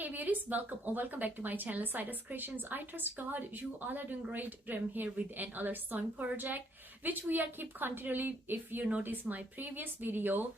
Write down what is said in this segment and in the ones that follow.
Hey beauties, welcome back to my channel SLIT Creations. I trust God you all are doing great. I'm here with another sewing project which we are keep continually. If you notice my previous video,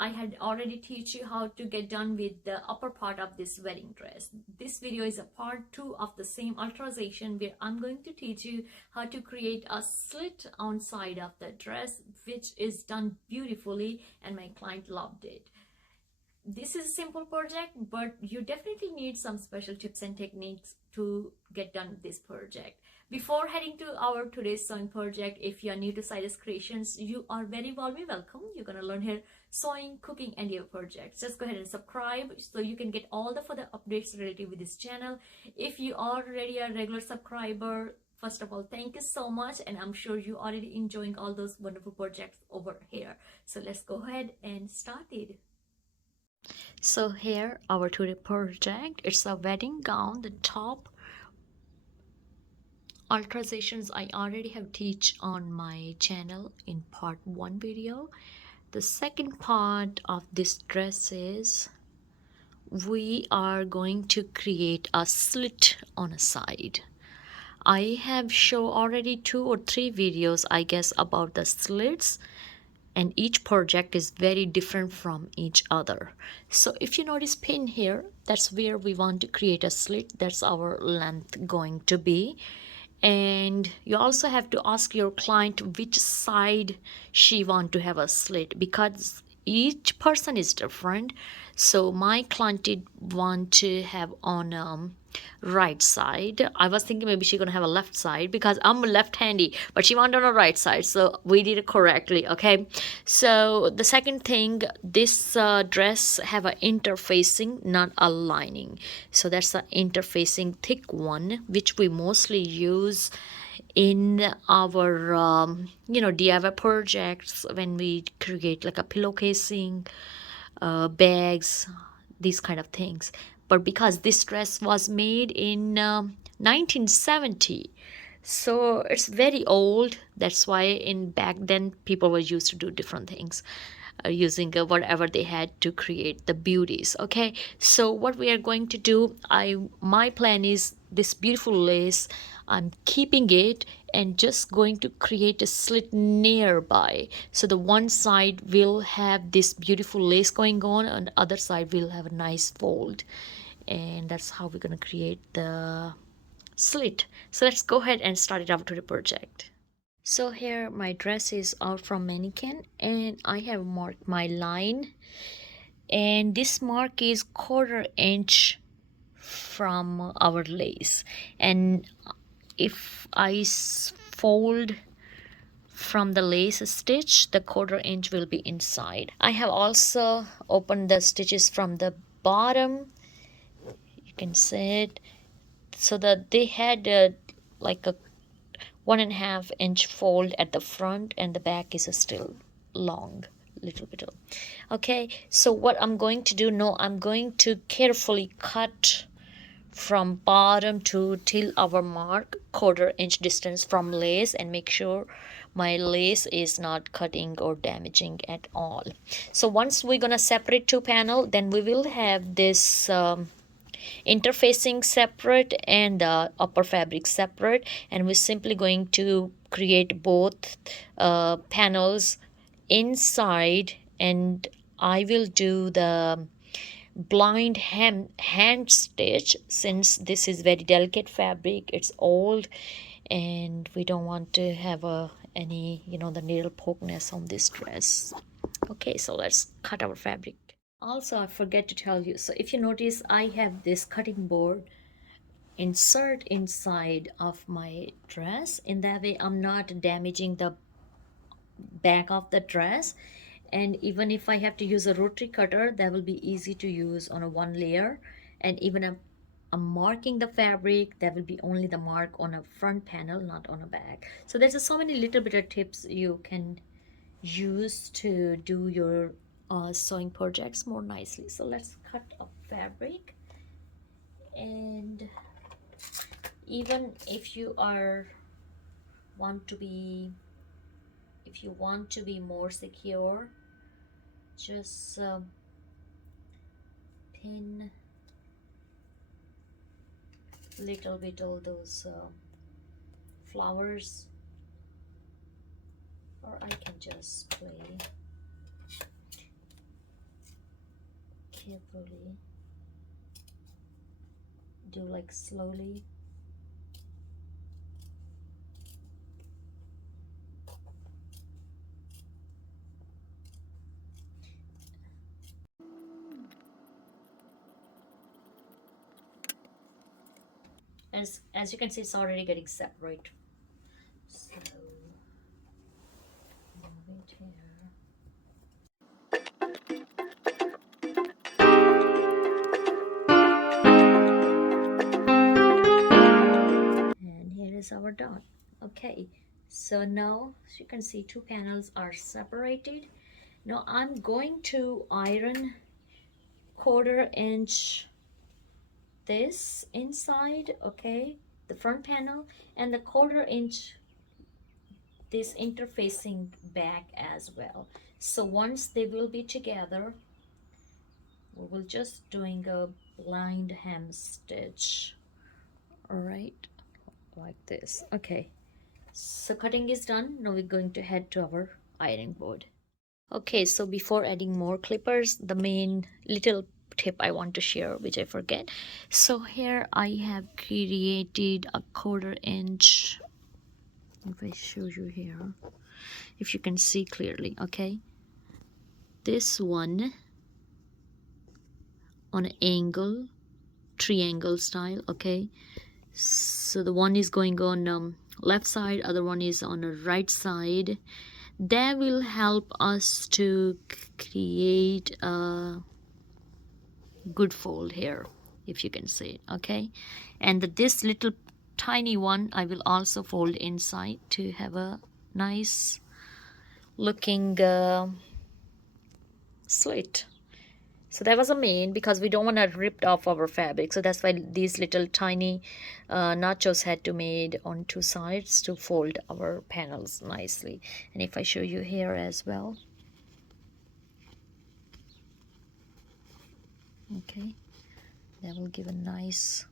I had already teach you how to get done with the upper part of this wedding dress. This video is a part 2 of the same alteration where I'm going to teach you how to create a slit on side of the dress, which is done beautifully and my client loved it. This is a simple project, but you definitely need some special tips and techniques to get done this project. Before heading to our today's sewing project, if you are new to SLIT Creations, you are very warmly welcome. You're gonna learn here sewing, cooking, and your projects. Just go ahead and subscribe so you can get all the further updates related with this channel. If you are already a regular subscriber, first of all, thank you so much, and I'm sure you already enjoying all those wonderful projects over here. So let's go ahead and start it. So here our today project, it's a wedding gown. The top alterations I already have teach on my channel in part 1 video. The second part of this dress is we are going to create a slit on a side. I have shown already 2 or 3 videos I guess about the slits, and each project is very different from each other. So if you notice pin here, that's where we want to create a slit. That's our length going to be. And you also have to ask your client which side she want to have a slit, because each person is different. So my client did want to have on right side. I was thinking maybe she's gonna have a left side because I'm left-handy, but she wanted on the right side, so we did it correctly. Okay, so the second thing, this dress have a interfacing, not a lining. So that's the interfacing thick one, which we mostly use in our DIY projects when we create like a pillow casing, bags, these kind of things. But because this dress was made in 1970, so it's very old, that's why in back then people were used to do different things, using whatever they had to create the beauties. Okay, so what we are going to do, my plan is this beautiful lace, I'm keeping it and just going to create a slit nearby. So the one side will have this beautiful lace going on and the other side will have a nice fold, and that's how we're going to create the slit. So let's go ahead and start it out to the project. So here my dress is out from mannequin and I have marked my line, and this mark is 1/4 inch from our lace, and if I fold from the lace stitch, the 1/4 inch will be inside. I have also opened the stitches from the bottom, you can see it, so that they had like a 1.5 inch fold at the front, and the back is still long, little bit. Okay, so what I'm going to do now, I'm going to carefully cut from bottom to till our mark 1/4 inch distance from lace, and make sure my lace is not cutting or damaging at all. So once we're gonna separate 2 panel, then we will have this interfacing separate and the upper fabric separate, and we're simply going to create both panels inside, and I will do the blind hand stitch since this is very delicate fabric, it's old, and we don't want to have any the needle pokeness on this dress. Okay, so let's cut our fabric. Also, I forget to tell you, so if you notice, I have this cutting board insert inside of my dress. In that way, I'm not damaging the back of the dress. And even if I have to use a rotary cutter, that will be easy to use on a 1 layer. And even I'm marking the fabric, that will be only the mark on a front panel, not on a back. So there's so many little bit of tips you can use to do your sewing projects more nicely. So let's cut a fabric, and even if you want to be more secure, just pin little bit all those flowers, or I can just play carefully, do like slowly. As you can see, it's already getting set, right? So move it here. And here is our dot. Okay, so now as you can see, two panels are separated. Now I'm going to iron 1/4 inch this inside, okay, the front panel, and the 1/4 inch this interfacing back as well. So once they will be together, we will just doing a blind hem stitch, all right, like this. Okay, so cutting is done. Now we're going to head to our ironing board. Okay, so before adding more clippers, the main little tip I want to share, which I forget. So here I have created a 1/4 inch. If I show you here, if you can see clearly, okay, this one on an angle, triangle style, okay. So the one is going on left side, other one is on the right side. That will help us to create a good fold here, if you can see it, okay. And this little tiny one I will also fold inside to have a nice looking slit. So that was a main, because we don't want to rip off our fabric, so that's why these little tiny nachos had to made on two sides to fold our panels nicely. And if I show you here as well, okay, that will give a nice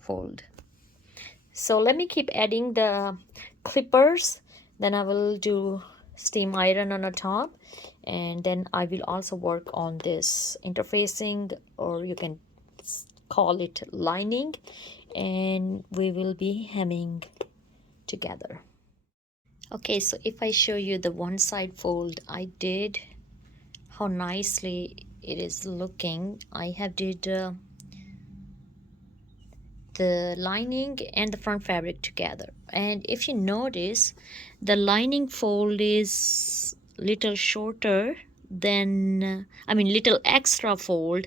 fold. So let me keep adding the clippers, then I will do steam iron on the top, and then I will also work on this interfacing, or you can call it lining, and we will be hemming together. Okay, so if I show you the one side fold I did, how nicely it is looking. I have did the lining and the front fabric together, and if you notice, the lining fold is little shorter than little extra fold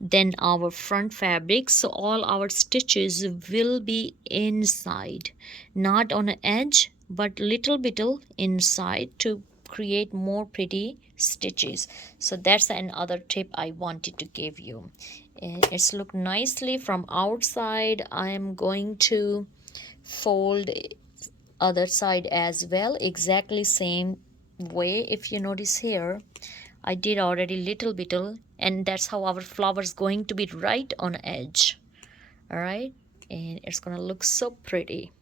than our front fabric, so all our stitches will be inside, not on the edge, but little bit inside to create more pretty stitches. So that's another tip I wanted to give you. It's look nicely from outside. I am going to fold other side as well, exactly same way. If you notice here, I did already little bit, and that's how our flower is going to be right on edge. All right, and it's gonna look so pretty.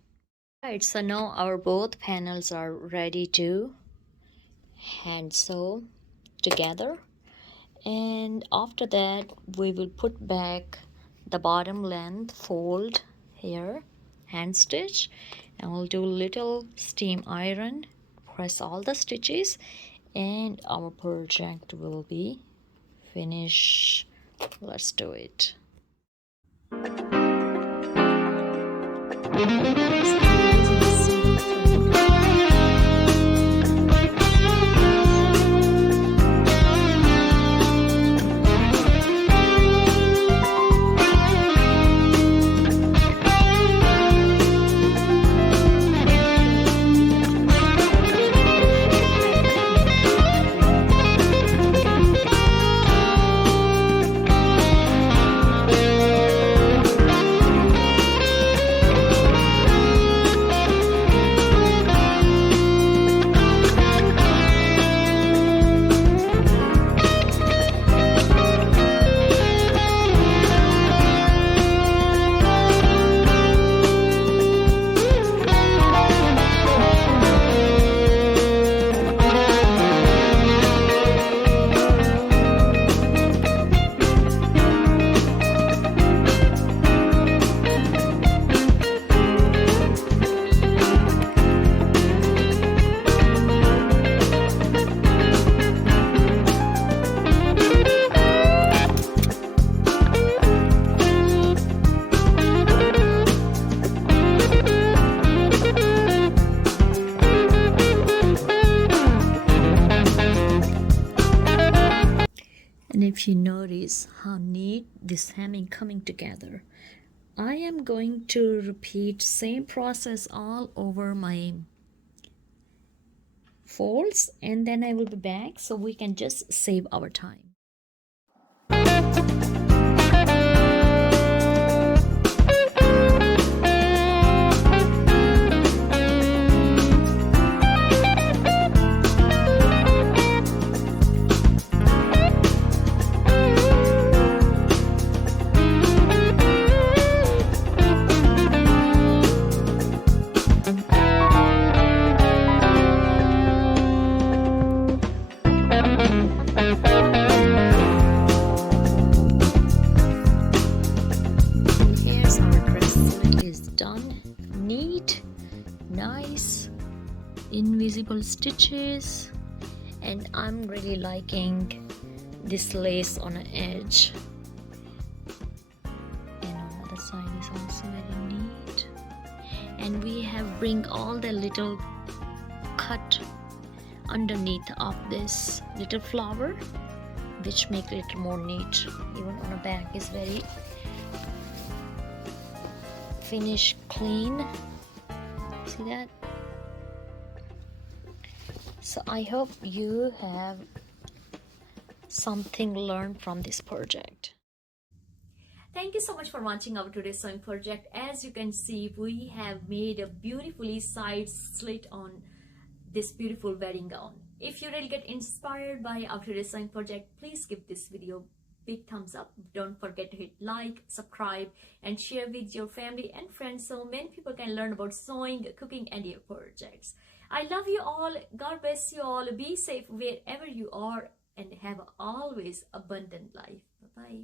Right, so now our both panels are ready to hand sew together, and after that we will put back the bottom length fold here, hand stitch, and we'll do little steam iron, press all the stitches, and our project will be finished. Let's do it. like this hemming coming together. I am going to repeat same process all over my folds, and then I will be back so we can just save our time. Neat, nice, invisible stitches, and I'm really liking this lace on an edge, and on the other side is also very neat. And we have bring all the little cut underneath of this little flower, which make it little more neat. Even on the back is very finish clean. See that? So I hope you have something learned from this project. Thank you so much for watching our today's sewing project. As you can see, we have made a beautifully side slit on this beautiful wedding gown. If you really get inspired by our today's sewing project, please give this video big thumbs up. Don't forget to hit like, subscribe, and share with your family and friends so many people can learn about sewing, cooking, and your projects. I love you all. God bless you all. Be safe wherever you are and have always abundant life. Bye-bye.